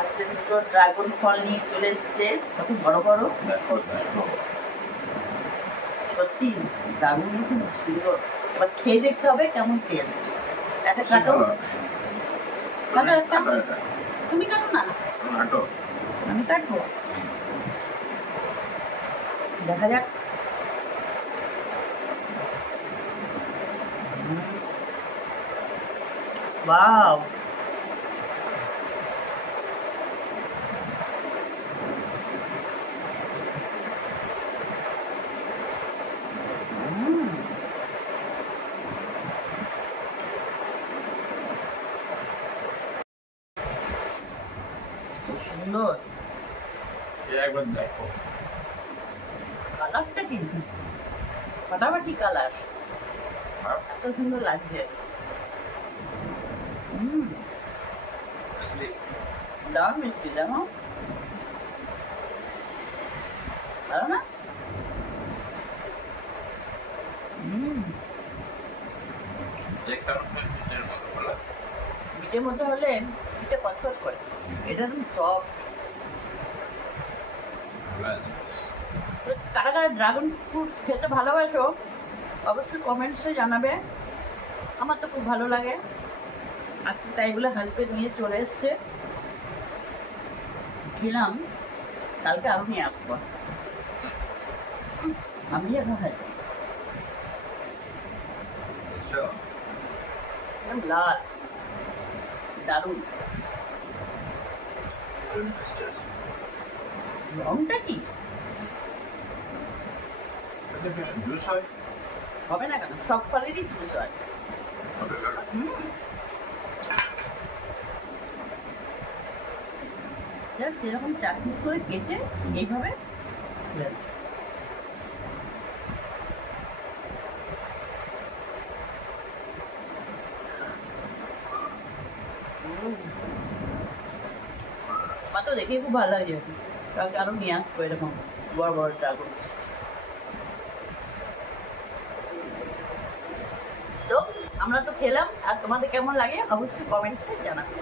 আজকে দুটো ড্রাগন ফল নিয়ে চলে এসছে, কত বড় বড়। দেখো দেখো সত্যি ড্রাগন খুব সুন্দর। এবার খেয়ে দেখতে হবে কেমন টেস্ট। একটা কাটো, কাটো একটা। তুমি কাটো না, হাঁটো আমি কাটবো। দেখা যাক। ওয়াও, খুব সুন্দর। একবার দেখো কালারটা কি ফাটাফাটি কালার, হ্যাঁ এত সুন্দর লাগছে। দারুণ মিষ্টি, দেখো ভালো না? পিঠের মতো হলে পিঠে কটকট করে, এটা একদম সফট। কারা কারা ড্রাগন ফ্রুট খেতে ভালোবাসো অবশ্যই কমেন্টসে জানাবে। আমার তো খুব ভালো লাগে। আজকে তাই বলে হাজবেন্ড নিয়ে চলে এসছে, খেলাম। কালকে আরো নিয়ে আসবো। আমি এখন খাই লাল, দারুণ। রংটা কি জুস হয় হবে না কেন? সব ফলেরই জুস হয়। সেরকম 4 পিস করে কেটে এইভাবে আমার তো দেখে খুব ভালো লাগে। কালকে আরো নিয়ে আসবো এরকম বড় বড় ড্রাগন। তো আমরা তো খেলাম, আর তোমাদের কেমন লাগে অবশ্যই কমেন্টসে জানাবে।